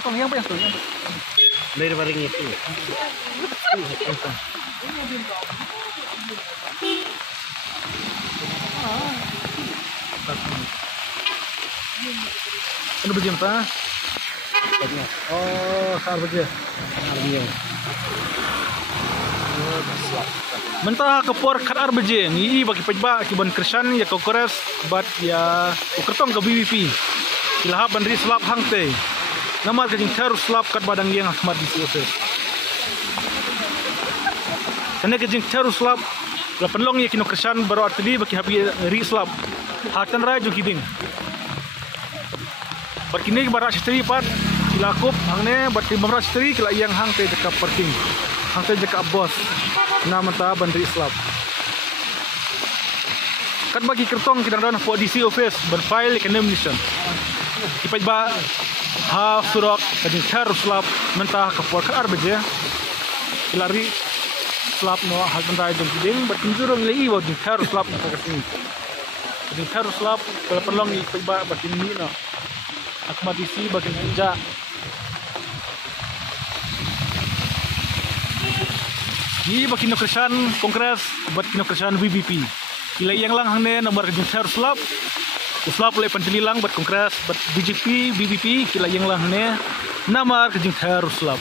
kong yang apa yang tuh? Dari baring itu. Ano ba dyan pa? Oh, saan ba dyan? Armiyo. Mentah kapor kat ar bejeng i bagi pajba kiban Krishan ya kokores bat ya ukertong ke BBP ilahap bandri slap hangte nama ke jing terus slap kat badang yang ahmad di siose sana ke jing terus slap la penlong ya kino Krishan baru artedi bagi habi ri slap hatan rai jo kiding bat kini barak setri pat ilakup hangne bat kimra setri kila yang hangte dekat parking hangte dekat bos nama ta bandri slap kat bagi kertong kidang dan for DC office berfile kenem mission ipaj ba ha surok kadin terus slap mentah ke for kar beje ilari slap no hal tandai dong kiding bertinjurung lei wa din terus slap ka sini din terus slap kalau perlong ipaj ba batin ni no akma DC bagian ninja Ni bagi Krishan Kongres buat Krishan BBP. Ila yang lang hangne nomor kejung slap. Slap oleh Pantililang buat Kongres buat BJP BBP. Kila yang lang hangne nomor kejung slap.